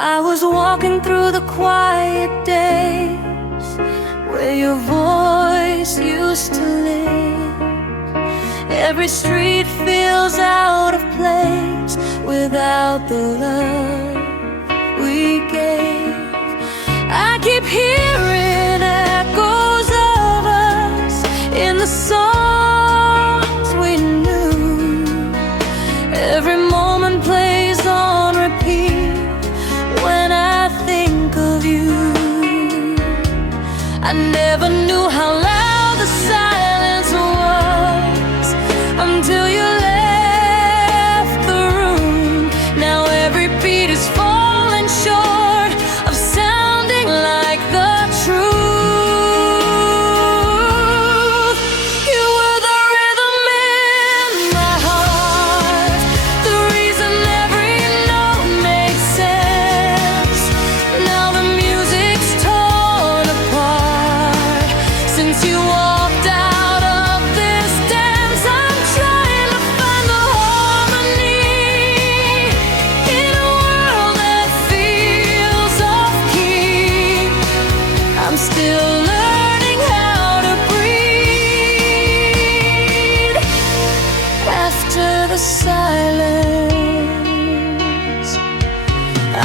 I was walking through the quiet days where your voice used to live. Every street feels out of place without the love we gave. I keep hearing echoes of us in the songs we knew. Every moment plays on repeat when I think of you. I never knew how loud the silence was until you left the room. Now every beat is falling short of sounding like the truth. You were the rhythm in my heart, the reason every note makes sense. Now the music's torn apart since you walked out of this dance. I'm trying to find the harmony in a world that feels off key. I'm still learning how to breathe after the silence.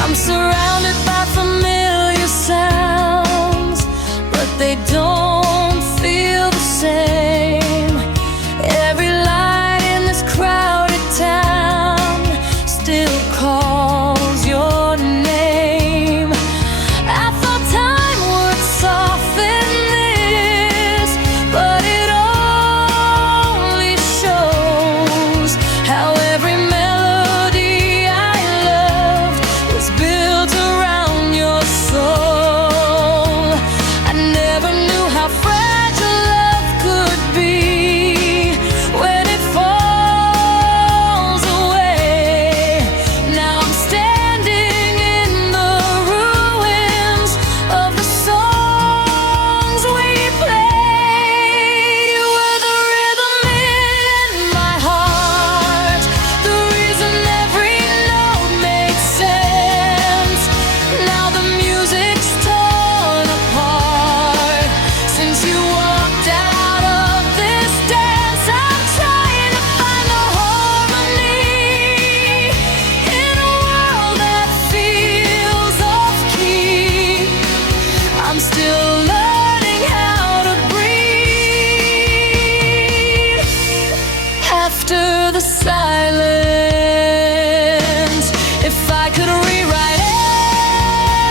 I'm surrounded by familiar sounds, but they don't feel the same. Every light in this crowded town still calls your name. I thought time would soften this, but it only shows how every melody I loved was built around your soul. I never knew how fragile love could be when it falls away. Now I'm standing in the ruins of the songs we played. You were the rhythm in my heart, the reason every note makes sense. Now the music's torn apart since you walked out of this dance. I'm trying to find the harmony in a world that feels off key. I'm still learning how to breathe after the silence. If I could rewrite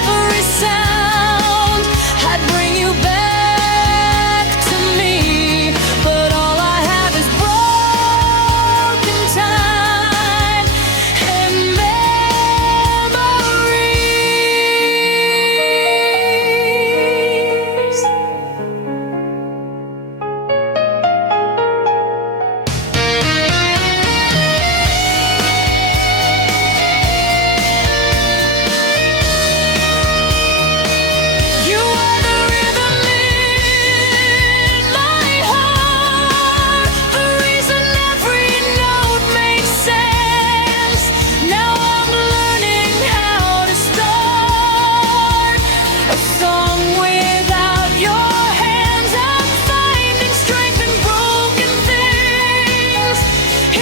every sound, I'd bring you back to me. But all I have is broken time and memories. You are the rhythm in my heart, the reason every note makes sense. Now I'm learning how to start a song without your hands. I'm finding strength in broken things,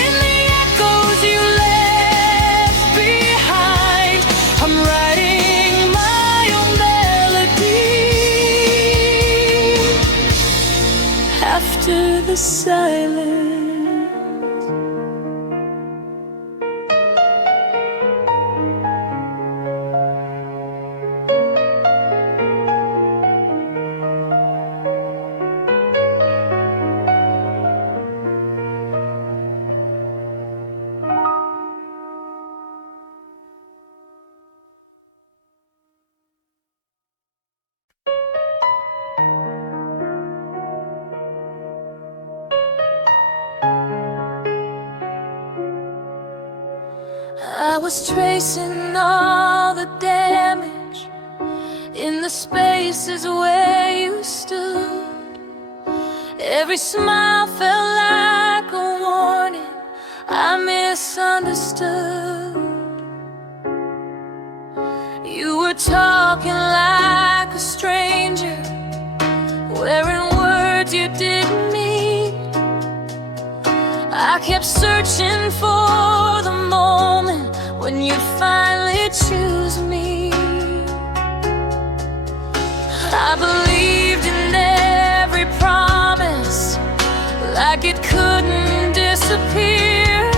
in the echoes you left behind. I'm writing my own melody after the silence. I was tracing all the damage in the spaces where you stood. Every smile felt like a warning I misunderstood. searching for the moment when you'd finally choose me. I believed in every promise, like it couldn't disappear.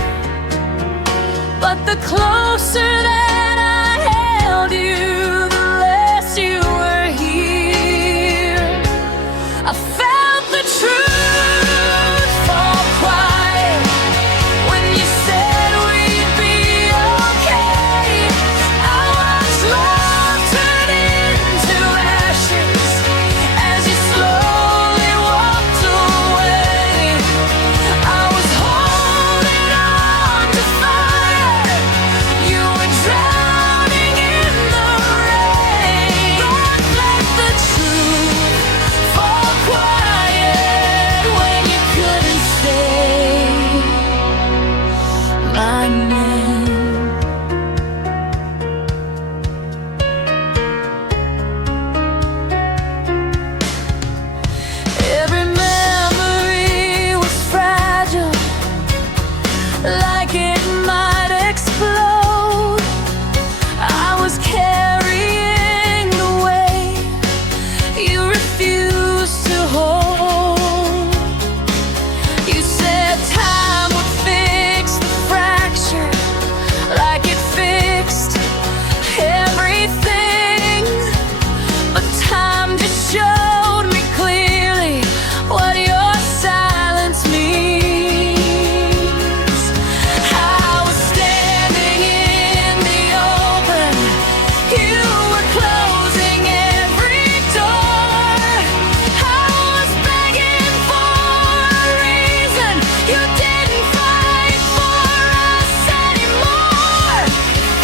But the closer that I held you, the less you were here. I felt the truth fall quiet when you said we'd be okay. I watched love turn into ashes as you slowly walked away. I was holding on to fire. You were drowning in the rain. Don't let the truth fall quiet when you couldn't say my name. Every memory was fragile, like it might explode. I was carrying the weight you refused to hold. You said time would fix the fracture, like it fixed everything. But time just showed me clearly what your silence means. I was standing in the open, you were closing every door. I was begging for a reason, you didn't fight for us anymore.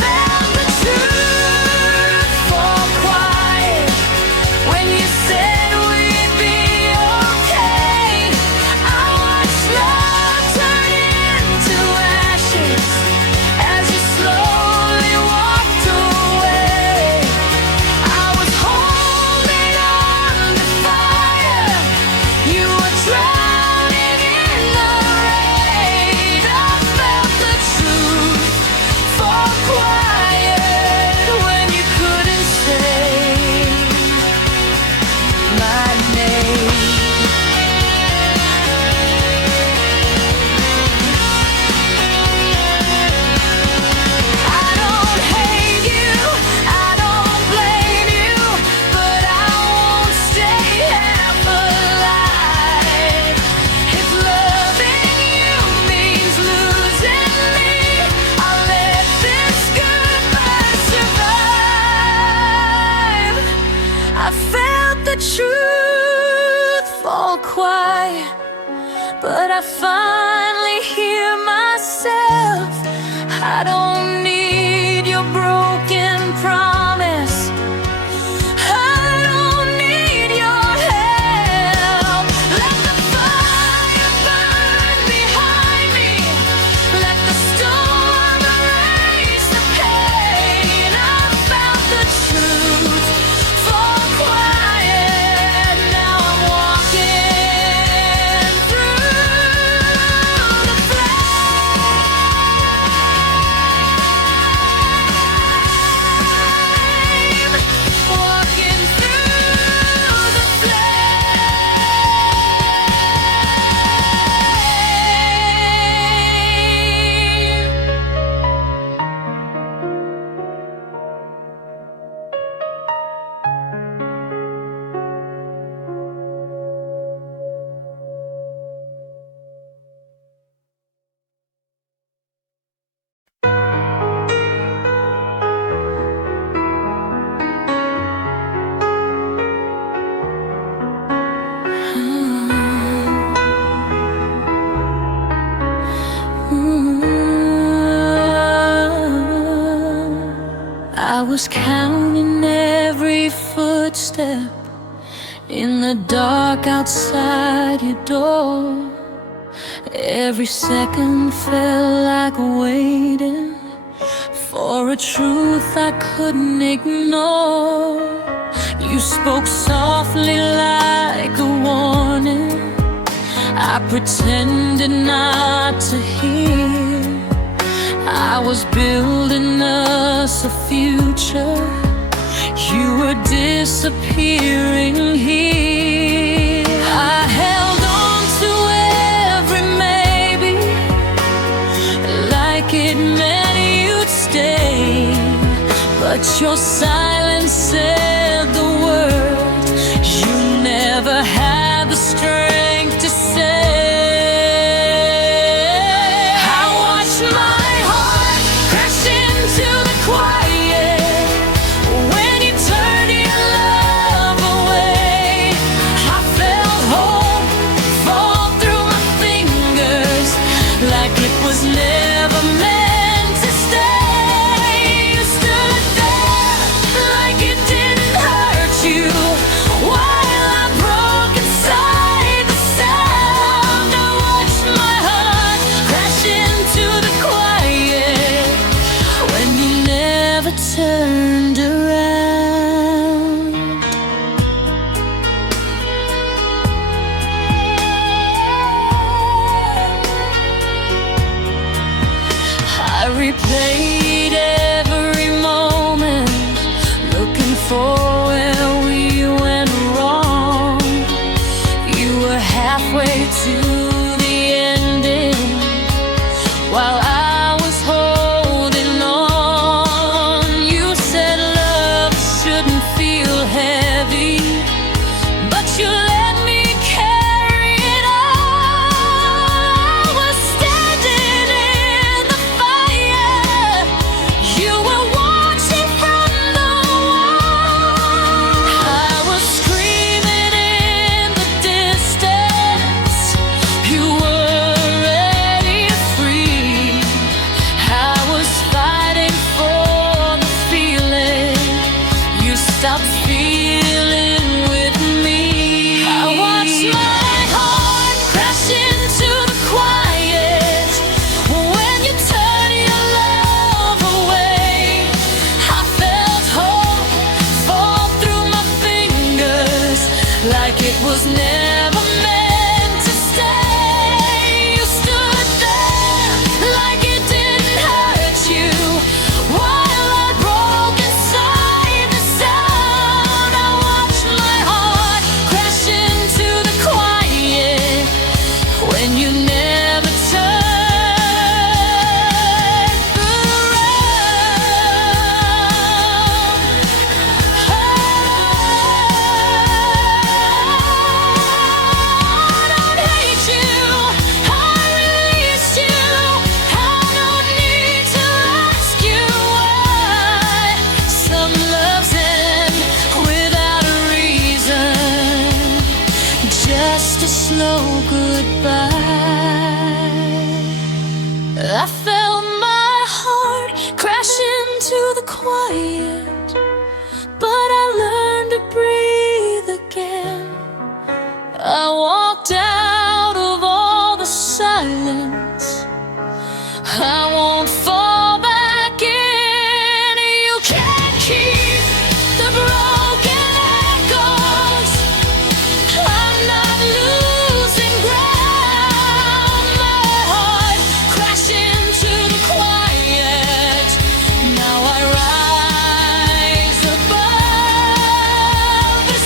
Felt the truth fall quiet when you said we'd be okay. I watched love turn into ashes as you slowly walked away. I was holding on to fire. You were drowning in the rain. I felt the truth fall quiet when you couldn't say my name. I don't hate you, I don't blame you, but I won't stay half alive. If loving you means losing me, I'll let this goodbye survive. I felt the truth fall quiet, but I finally hear myself. I don't need your broken promise. I don't need your help. Let the fire burn behind me. Let the storm erase the pain. I found the truth fall quiet. Now I'm walking through the flame. Walking through the I was counting every footstep in the dark outside your door. Every second felt like waiting for a truth I couldn't ignore. You spoke softly like a warning. I pretended not to hear. I was building us a future. You were disappearing here. I held on to every maybe, like it meant you'd stay. But your silence said the words you never had the strength to say. I watched my heart crash into the quiet when you turned your love away. I felt hope fall through my fingers like it was never meant to stay. You stood there like it didn't hurt you while I broke inside the sound. I watched my heart crash into the quiet when you never turned around. I replayed every moment, looking for where we went wrong. You were halfway to the ending while I was holding on. You said love shouldn't feel heavy, but you let me carry it all. I was standing in the fire. You were watching from the wall. I was screaming in the distance. You were ready to free. I was fighting for the feeling you stopped feeling with me. I watched my heart crash into the quiet when you turned your love away. I felt hope fall through my fingers like it was never meant to stay. You stood there like it didn't hurt you while I broke inside the sound. I watched my heart crash into the quiet when you never turned around. I don't hate you, I released you. I don't need to ask you why. Some loves end without a reason, just a slow goodbye. I felt my heart crash into the quiet, but I learned to breathe again. I walked out of all the silence. I won't fall back in. You can't keep the broken echoes. I'm not losing ground. My heart crashed into the quiet. Now I rise above the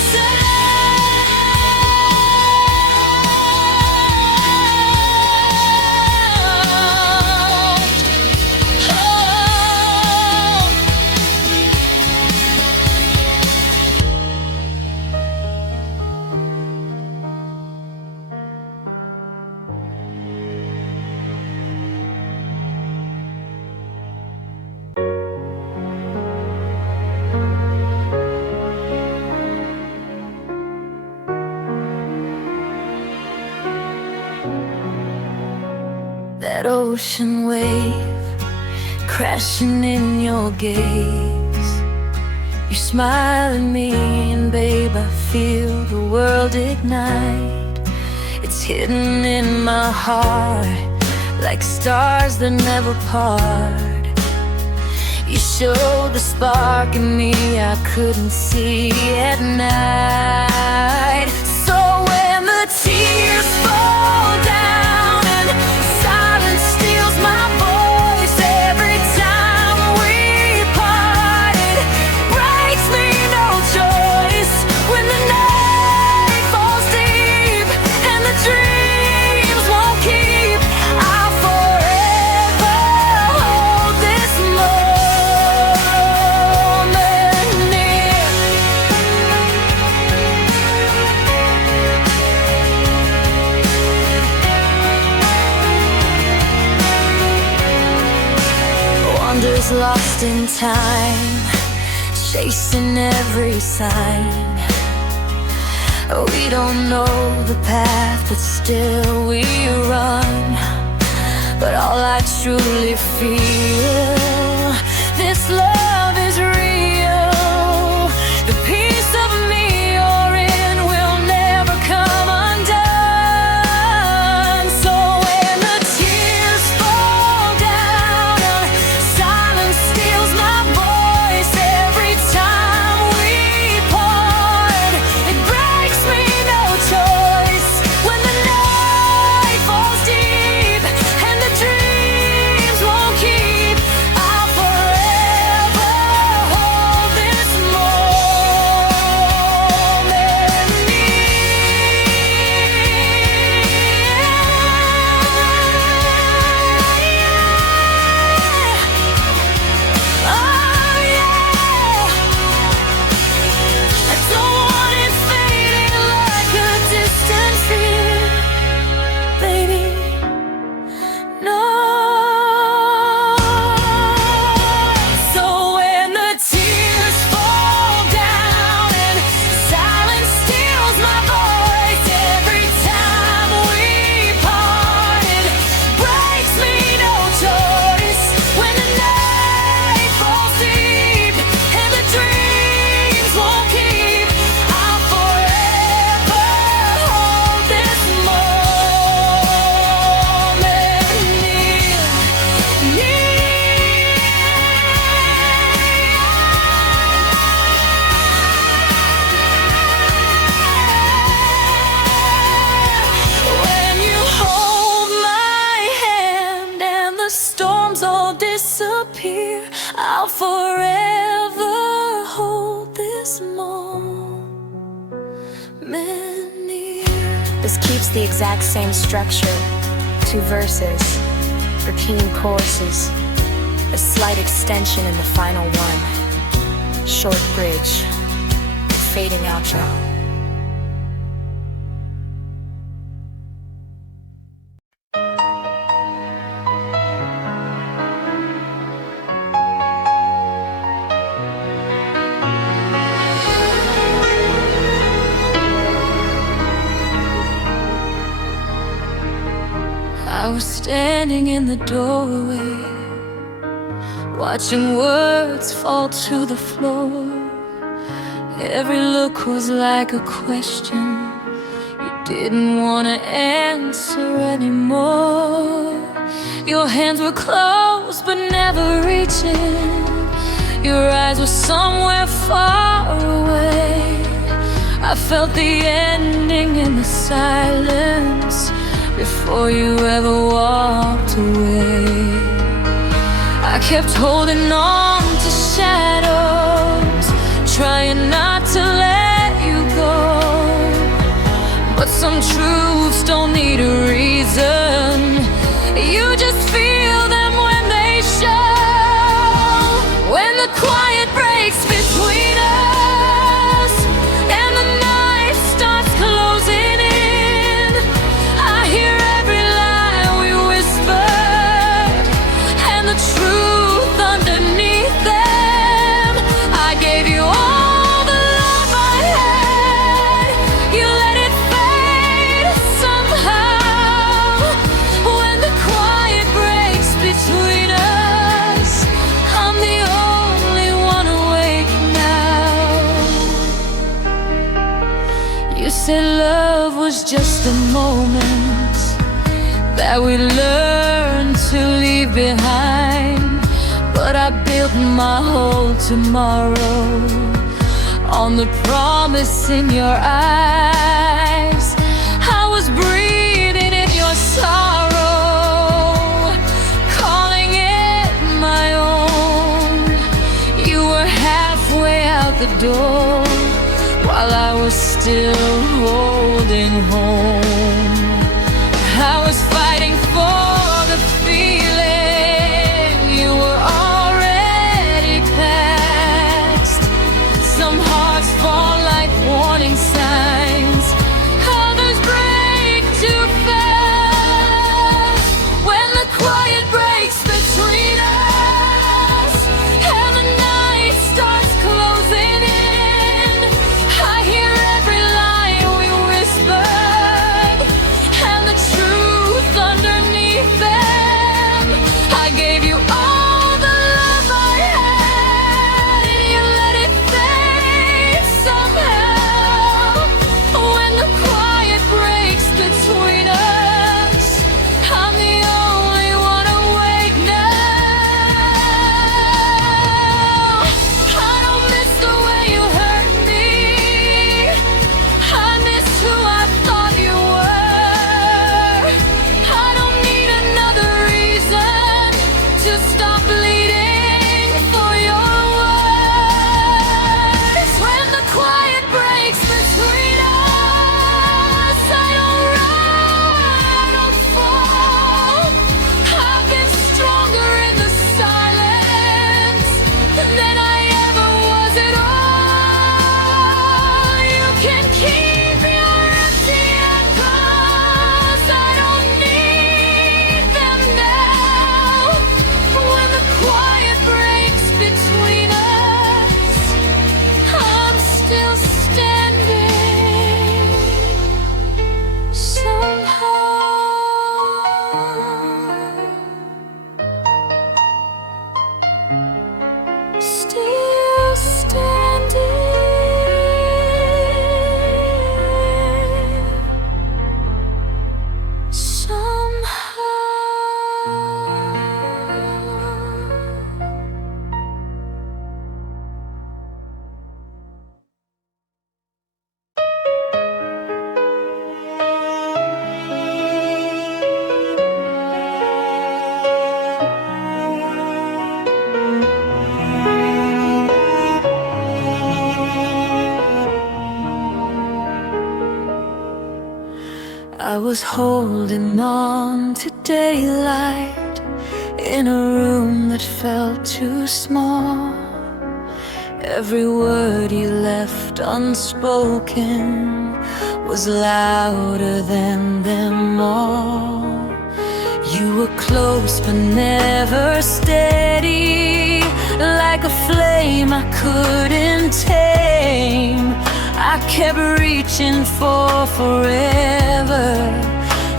that ocean wave crashing in your gaze. You smile at me and babe, I feel the world ignite. It's hidden in my heart like stars that never part. You showed the spark in me I couldn't see at night. So when the tears tears fall down and silence steals my voice every time we part. It breaks me, no choice, when the night falls deep and the dreams won't keep. I'll forever hold this moment near. Wanders lost in time, chasing every sign. We don't know the path, but still we run. But all I truly feel, this love is real. The piece of me you're in will never come undone. So when the tears fall down and silence steals my voice every time we part, it breaks me, no choice, when the night falls deep and the dreams won't keep. I'll forever hold this moment near. Oh yeah, I don't want it fading like a distant fear, baby. No. So when the tears fall down and silence steals my voice every time we part, it breaks me, no choice, when the night falls deep and the dreams won't keep. I'll forever hold this moment near. When you hold my hand and the storms all disappear, I'll forever hold this moment near. This keeps the exact same structure. 2 verses, repeating choruses, a slight extension in the final one, short bridge, fading outro. I was standing in the doorway, watching words fall to the floor. Every look was like a question you didn't want to answer anymore. Your hands were close but never reaching. Your eyes were somewhere far away. I felt the ending in the silence before you ever walked away. I kept holding on to shadows, trying not to let you go. But some truths don't need a reason. You just feel them when they show. When the quiet breaks between us and the night starts closing in, I hear every lie we whispered and the truth underneath them. I gave you all the love I had. You let it fade somehow. When the quiet breaks between us, I'm the only one awake now. You said love was just a moment that we learned to leave behind. But I built my whole tomorrow on the promise in your eyes. I was door while I was still holding home. I was fighting for the feeling you were already past. Some hearts fall like warning signs, others break too fast. When the quiet breaks between us and the night starts closing in, I hear every lie we whispered and the truth underneath them. I gave you all the love I had, and you let it fade somehow. When the quiet breaks between us, I'm the only one awake now. I don't miss the way you hurt me, I miss who I thought you were. I don't need another reason to stop bleeding for your words. When the quiet breaks between us, I don't run, I don't fall. I've been stronger in the silence than I ever was at all. You can keep your empty echoes, I don't need them now. When the quiet breaks between us, I'm still standing somehow. Still standing somehow. I was holding on to daylight in a room that felt too small. Every word you left unspoken was louder than them all. You were close but never steady, like a flame I couldn't tame. I kept reaching for forever,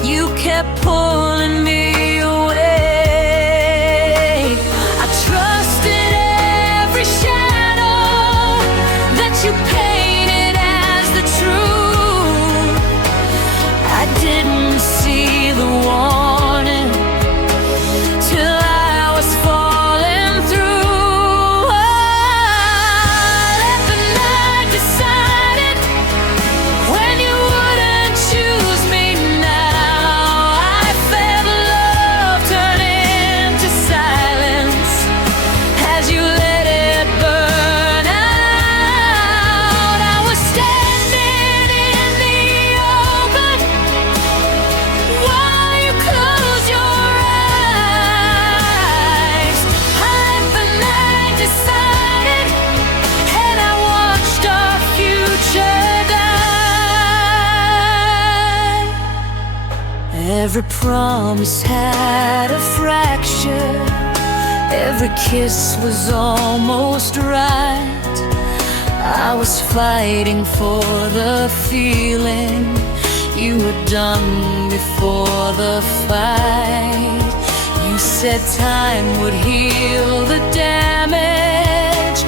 you kept pulling me away. I trusted every shadow that you painted as the truth. I didn't see the warning till I was falling through. Let the night decide when you wouldn't choose me now. I felt love turn into silence as you let it burn out. I was standing in the open while you closed your eyes. I let the night decide, and I watched our future die. Every promise had a fracture, every kiss was almost right. I was fighting for the feeling you had done before the fight. You said time would heal the damage,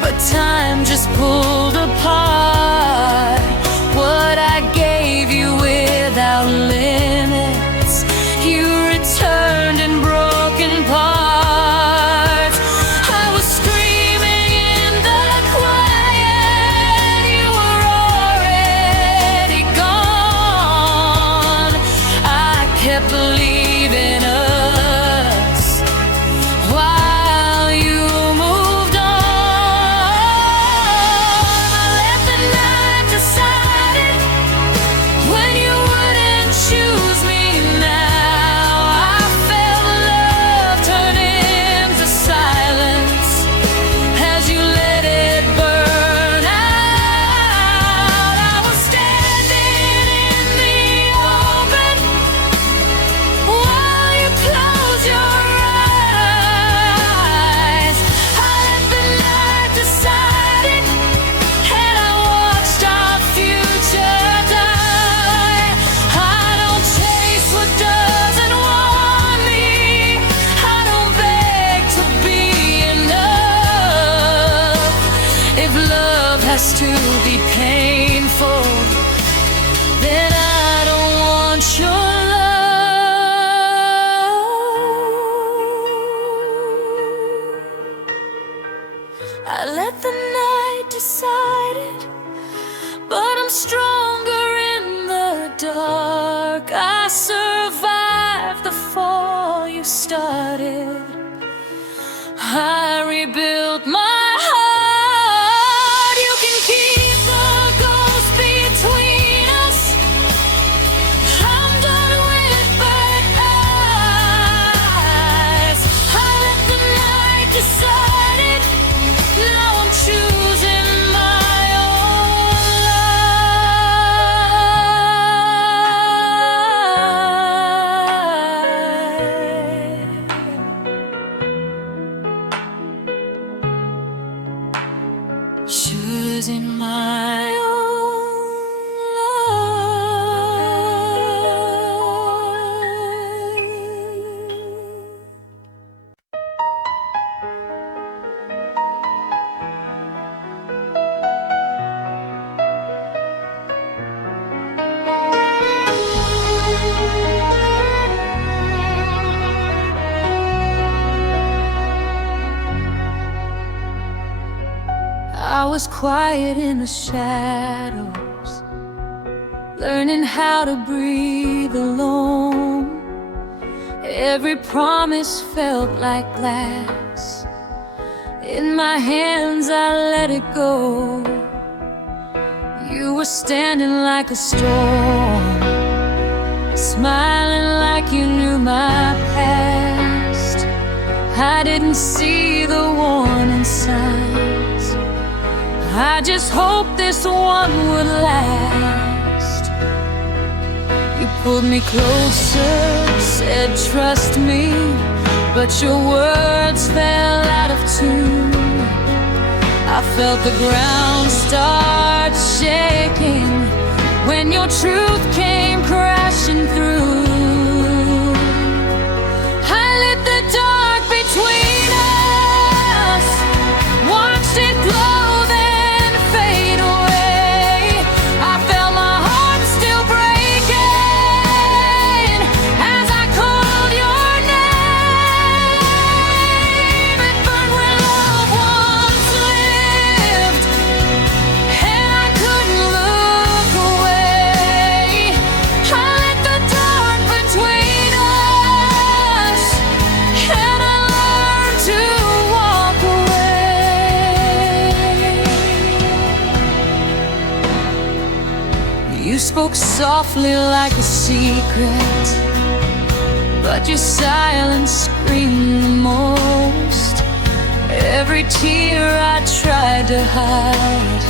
but time just pulled apart what I gave you without limits. You returned in broken parts. I was screaming in the quiet, you were already gone. I kept believing us while you moved on. has to be painful, then I don't want your love. I let the night decide it, but I'm stronger in the dark. I survived the fall you started. I rebuilt my heart. You can keep the ghost between us. I'm done with burnt eyes. I let the night decide it. Now I'm choosing my own life. Choosing my own I was quiet in the shadows, learning how to breathe alone. Every promise felt like glass. In my hands I let it go. You were standing like a storm, smiling like you knew my past. I didn't see the warning signs. I just hoped this one would last. You pulled me closer, said trust me, but your words fell out of tune. I felt the ground start shaking when your truth came crashing through. I lit the dark between us, watched it glow. You spoke softly like a secret, but your silence screamed the most. Every tear I tried to hide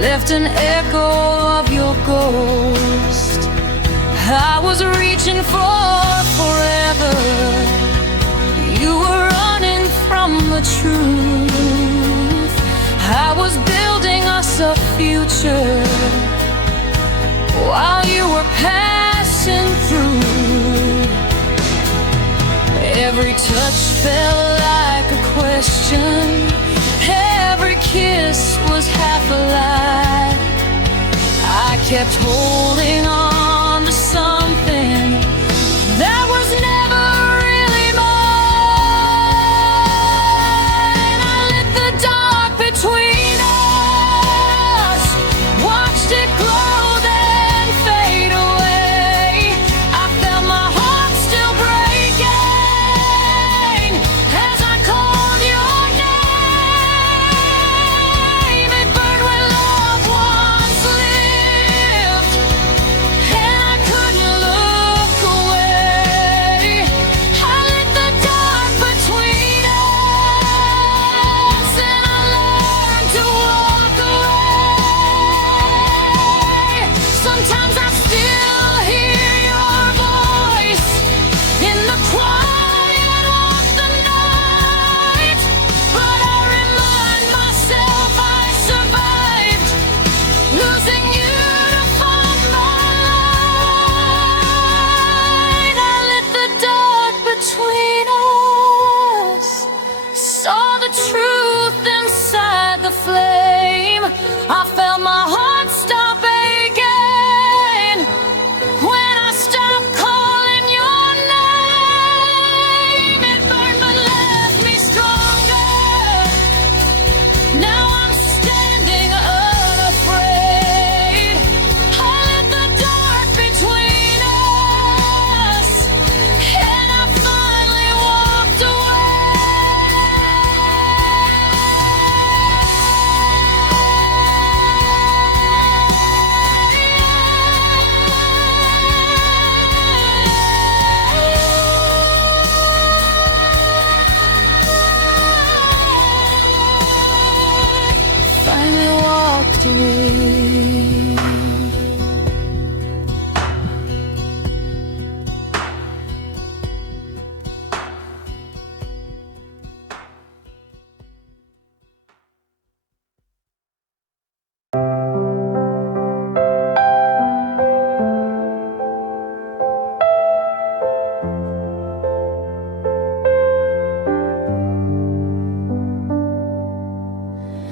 left an echo of your ghost. I was reaching for forever. You were running from the truth. I was building us a future while you were passing through. Every touch felt like a question. Every kiss was half a lie. I kept holding on to something that was never really mine. I lit the dark between us, watched it glow. Saw the truth inside the flame. drifting.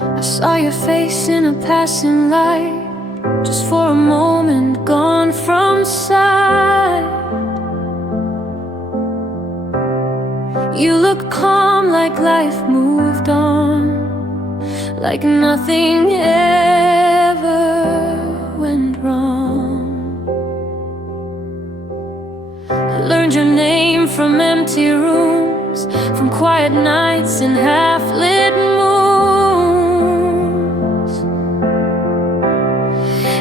I saw your face in a passing light, just for a moment gone from sight. You looked calm, like life moved on, like nothing ever went wrong. I learned your name from empty rooms, from quiet nights and half-lit moons.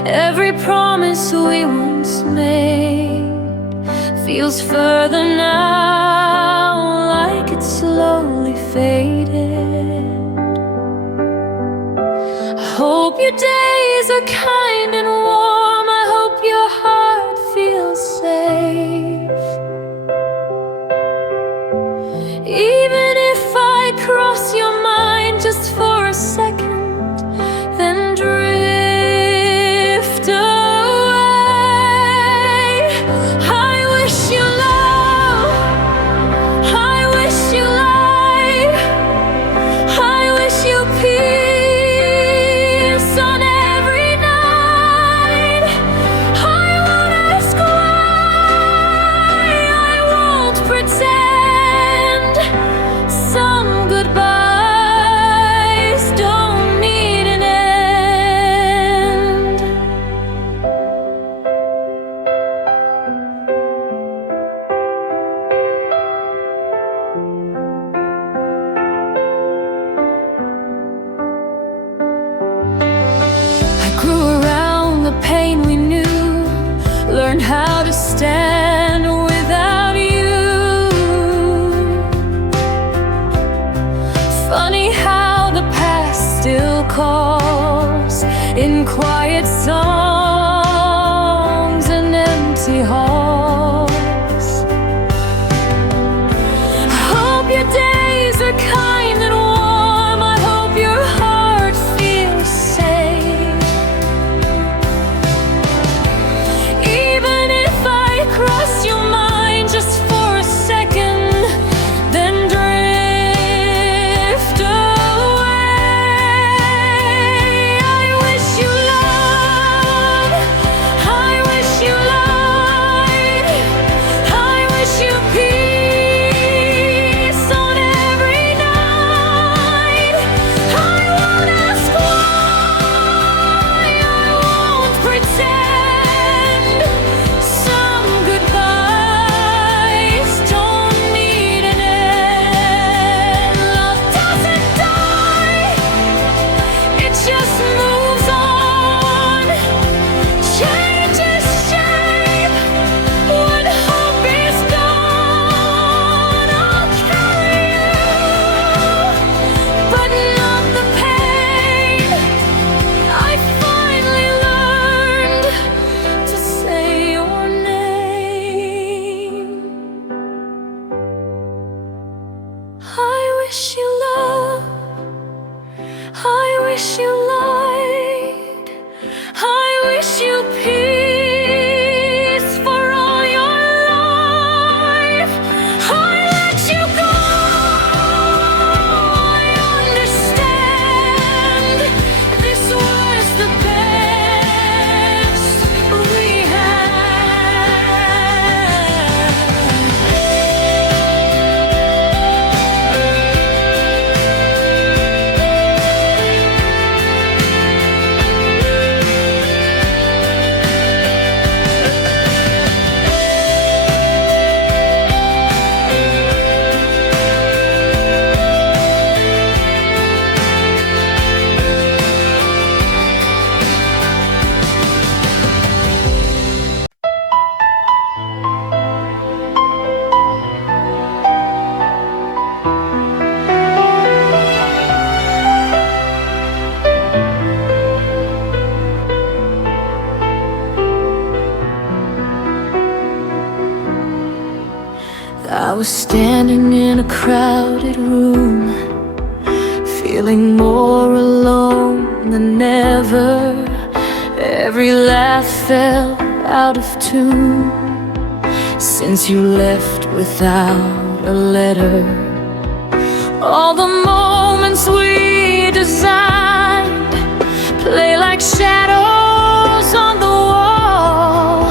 Every promise we once made feels further now, like it's slowly faded. I hope your days are kind and warm. I hope your heart feels safe. Even if I cross your mind just for a second, then drift away. I wish you love, I wish you life, I wish you peace on every night. I won't ask why, I won't pretend. Some goodbyes don't need an end. I grew around the pain we knew, learned how to stand without you. Funny how the past still calls in quiet songs and empty halls. I hope your days are kind and warm. I hope your heart feels safe. Even if I cross your mind just for a second, then drift away. I wish you love, was standing in a crowded room, feeling more alone than ever. Every laugh fell out of tune since you left without a letter. All the moments we designed play like shadows on the wall.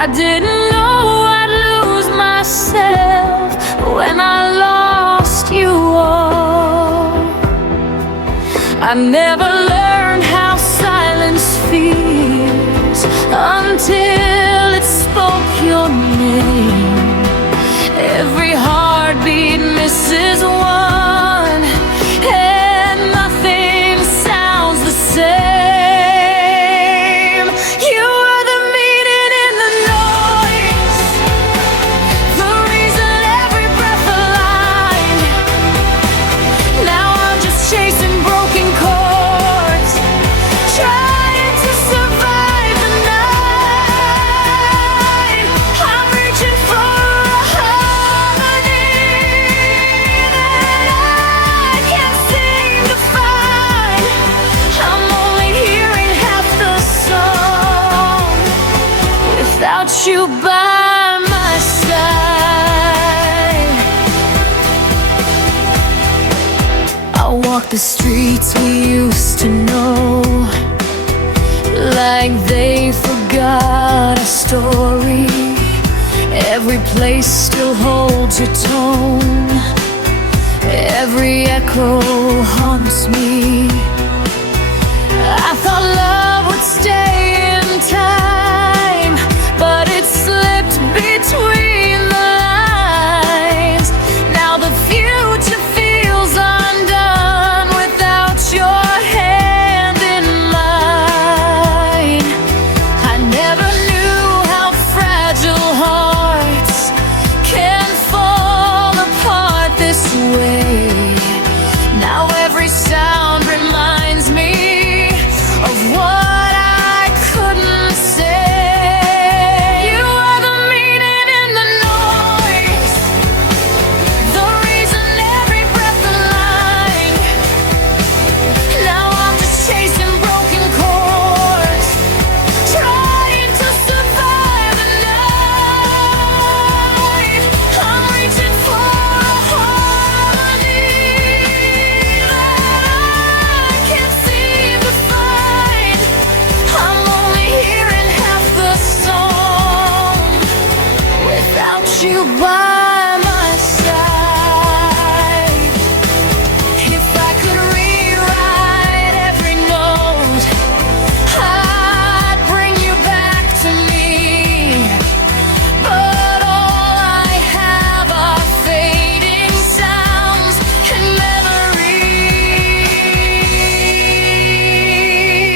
I didn't know I'd lose myself when I lost you all. I never learned how silence feels until it spoke your name. Every heartbeat misses one, and nothing sounds the same. You were the meaning in the noise, the reason every breath aligned. Now I'm just chasing broken chords, trying to survive the night. I'm reaching for a harmony that I can't seem to find. I'm only hearing half the song without you by my side. I walk the streets we used to know, like they forgot our story. Every place still holds your tone, every echo haunts me. I thought love would stay in time, but it slipped between the lines. Now the future feels undone without your hand in mine. I never knew how fragile hearts can fall apart this way. Now every sound reminds me of what I couldn't say. You are the meaning in the noise, the reason every breath aligned. Now I'm just chasing broken chords, trying to survive the night. I'm reaching for a harmony that I can't seem to find. I'm only hearing half the song without you by my side. If I could rewrite every note, I'd bring you back to me. But all I have are fading sounds and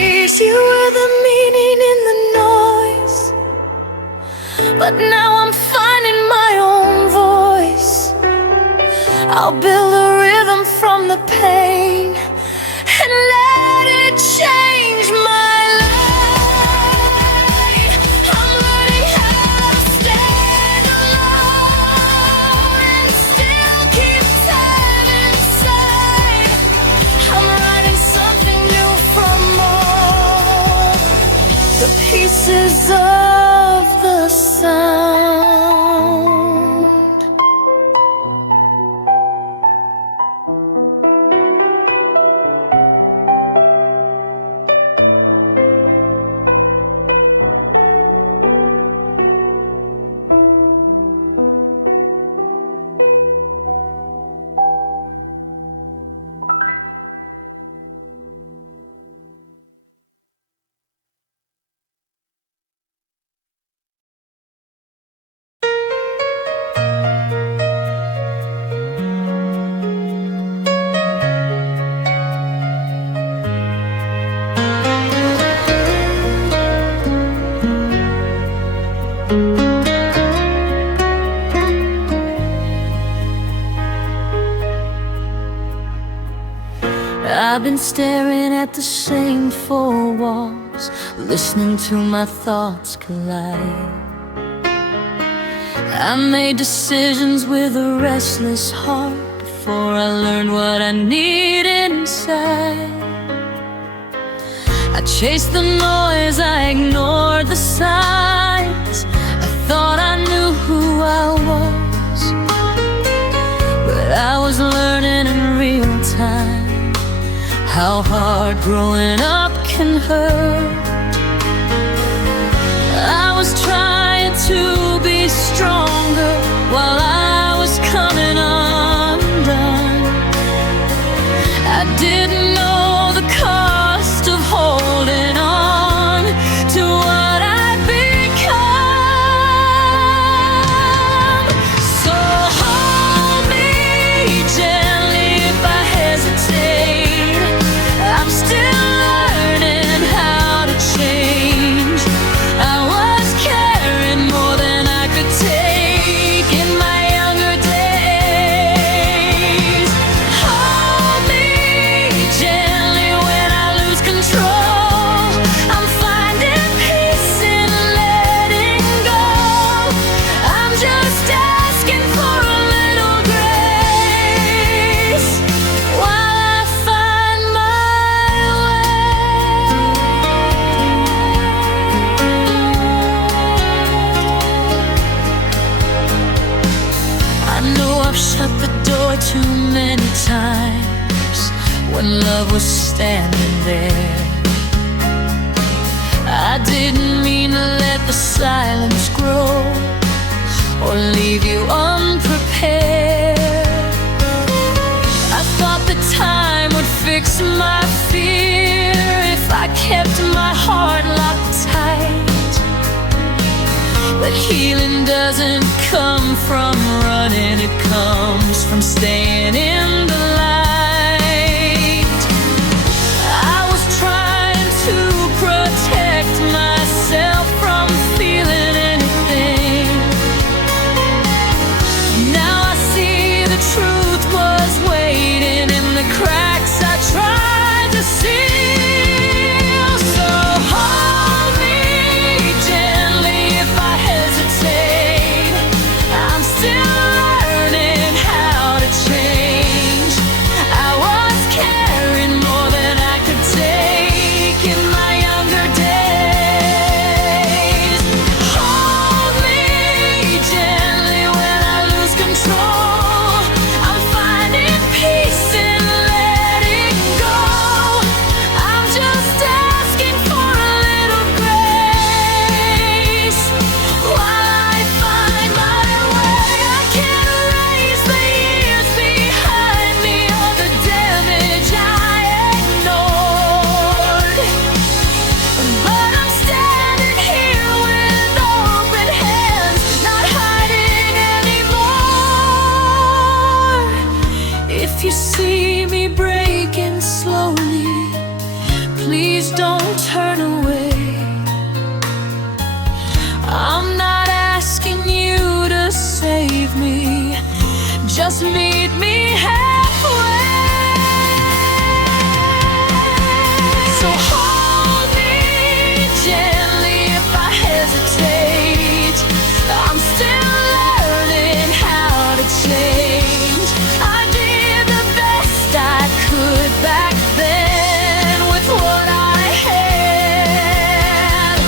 memories. You were the meaning in the noise, but now I'm finding my own voice. I'll build a rhythm from the pain and let it change my life. I'm learning how to stand alone and still keep time inside. I'm writing something new from all the pieces of the sound. I've been staring at the same four walls, listening to my thoughts collide. I made decisions with a restless heart before I learned what I needed inside. I chased the noise, I ignored the signs. I thought I knew who I was, but I was learning in real time how hard growing up can hurt. I was trying to be stronger while I was coming undone. I didn't know the cost of holding on to what I'd become. So hold me gently if I hesitate. I'm still learning how to change. I was carrying more than I could take in my younger days. Hold me gently when I lose control. I'm finding peace in letting go. I'm just asking for a little grace while I find my way. I know I've shut the door too many times when love was standing there. I didn't mean to let the silence grow or leave you unprepared. I thought the time would fix my fear if I kept my heart locked tight. But healing doesn't come from running, it comes from staying in the light. I was trying to protect myself from feeling anything. Now I see the truth was waiting in the cracks I tried to seal. So hold me gently if I hesitate. I'm still learning how to change. I was carrying more than I could take in my younger days. Hold me gently when I lose control. I'm finding peace in letting go. I'm just asking for a little grace while I find my way. I can't erase the years behind me or the damage I ignored, but I'm standing here with open hands, not hiding anymore. If you see me breaking slowly, please don't turn away. I'm not asking you to save me, just meet me halfway. So hold me gently if I hesitate. I'm still learning how to change. I did the best I could back then with what I had.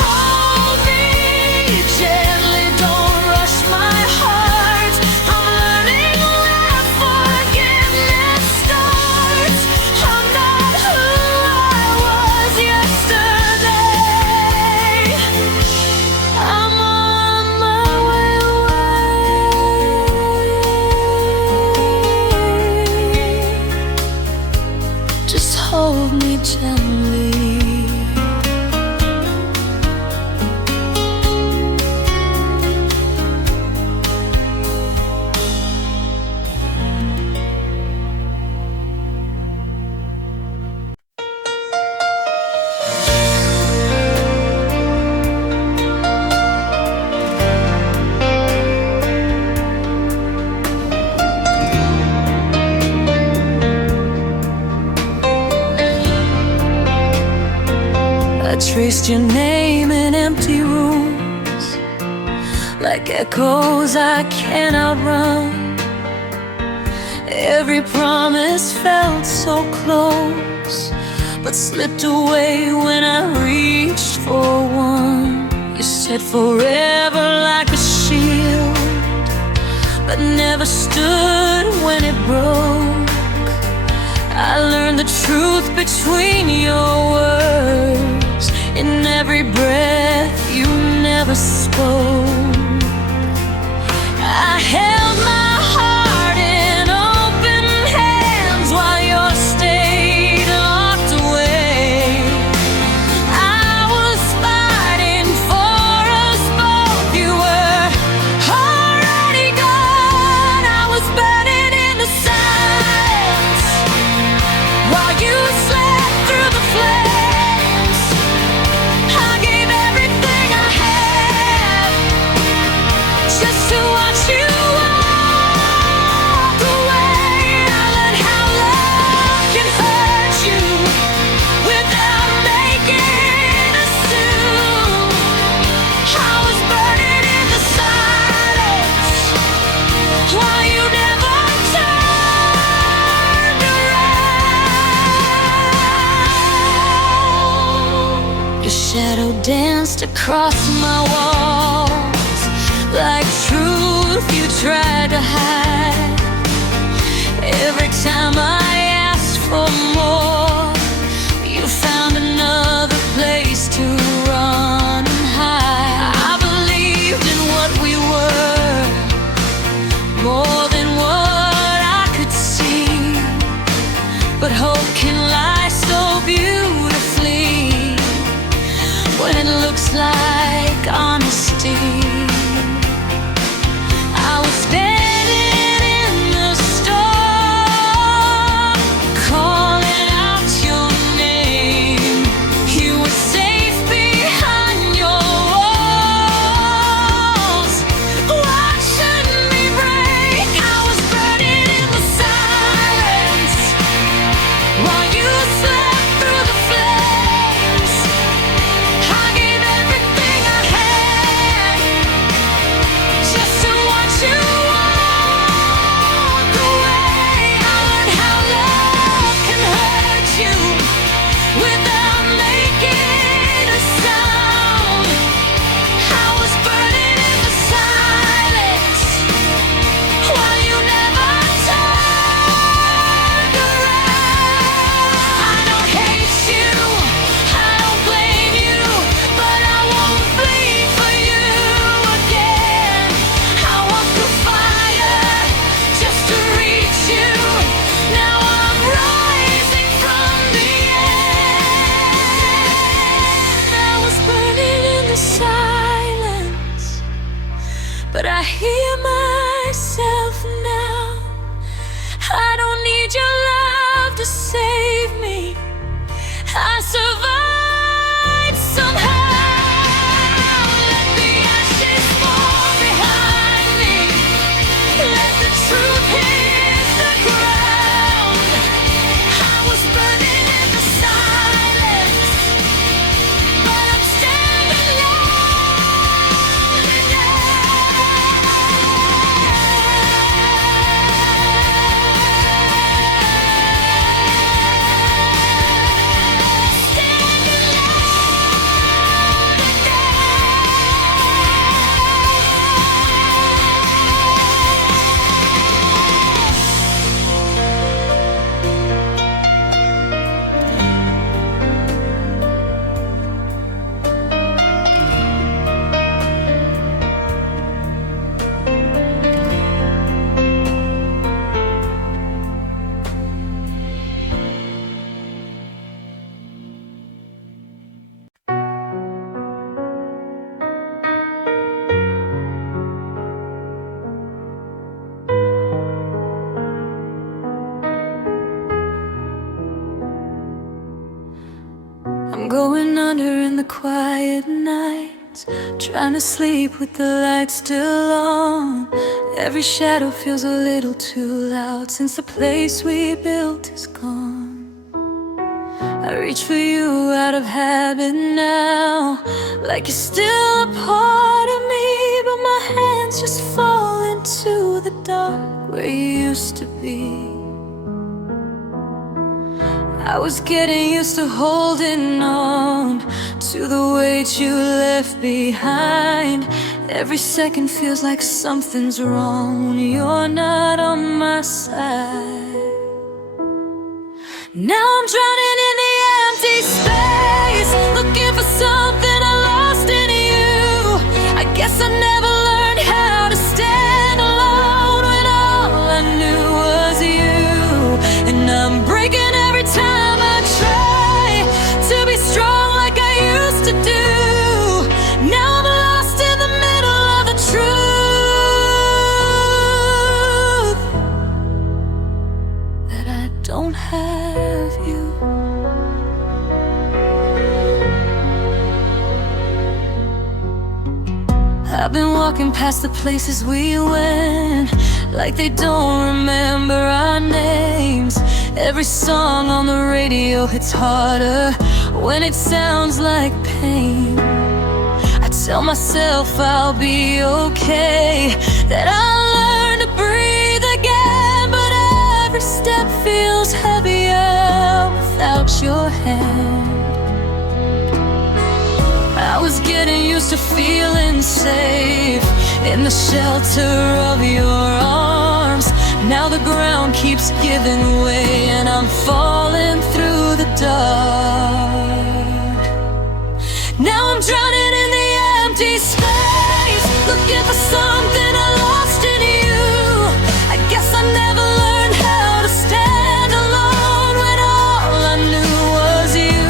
Hold me gently, don't rush my heart. I'm learning where forgiveness starts. I'm not who I was yesterday. I'm on my way away. Just hold me gently. I traced your name in empty rooms, like echoes I can't outrun. Every promise felt so close, but slipped away when I reached for one. You said forever like a shield, but never stood when it broke. I learned the truth between your words. In every breath you never spoke. I held my heart in open hands while yours stayed locked away. I was fighting for us both. You were already gone. I was burning in the silence while you slept through the flames. I gave everything I had just to watch you walk away. I learned how love can hurt you without making assume. I was burning in the silence while you never turned around. Your shadow danced across my walls like truth you tried to hide. Every time I asked for more, you found another place to run and hide. I believed in what we were more than what I could see, but hope can lie so beautifully when it looks like honesty. I was standing in the storm, calling out your name. You were safe behind your walls, watching me break. I was burning in the silence while you slept through the flames. I gave everything I had just to watch you walk away. I learned how love can hurt you without making a sound. I was burning in the silence while you never turned around. I don't hate you, I don't blame you, but I won't bleed for you again. I walked through fire just to reach you. Now I'm rising from the end. I was burning in the silence, but I hear myself now. I don't need your love to save me. I survived somehow. Let the ashes fall behind me. Let the truth hit the ground. I was burning in the silence, but I'm standing louder now. I'm going under in the quiet nights, trying to sleep with the lights still on. Every shadow feels a little too loud since the place we built is gone. I reach for you out of habit now, like you're still a part of me, but my just fall into the dark where you used to be. I was getting used to holding on to the weight you left behind. Every second feels like something's wrong when you're not on my side. Now I'm drowning in the empty space, looking for something I lost in you. I guess I never learned how to stand alone when all I knew was you. And I'm breaking every time I try to be strong like I used to do. Now I'm lost in the middle of the truth that I don't have you. I've been walking past the places we went like they don't remember our names. Every song on the radio hits harder when it sounds like pain. I tell myself I'll be okay, that I'll learn to breathe again, but every step feels heavier without your hand. I was getting used to feeling safe in the shelter of your arms. Now the ground keeps giving way and I'm falling through the dark. Now I'm drowning in the empty space, looking for something I lost in you. I guess I never learned how to stand alone when all I knew was you.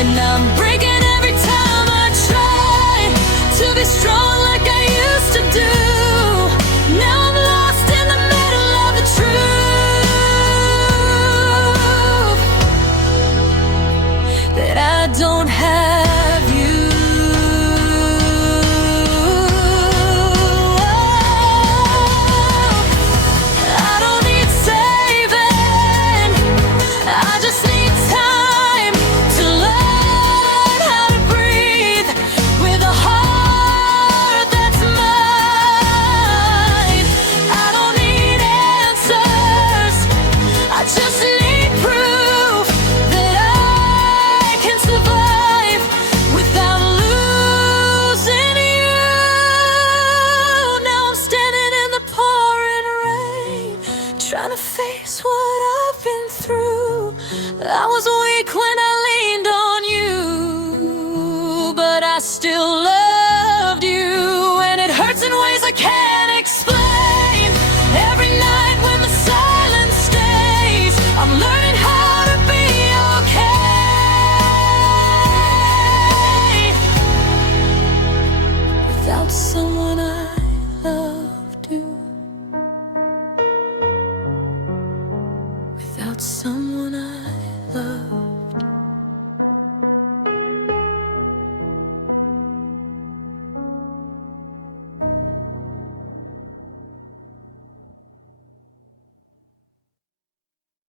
And I'm breaking every time I try to be strong like I used to do. Now I'm lost in the middle of the truth that I don't have you. I don't need saving, I just need time to learn how to breathe with a heart that's mine. I don't need answers, I just need proof that I can survive without losing you. Now I'm standing in the pouring rain, trying to face what I've been through. I was weak when I leaned on you, but I still loved you, and it hurts in ways I can't explain. Every night when the silence stays, I'm learning how to be okay without someone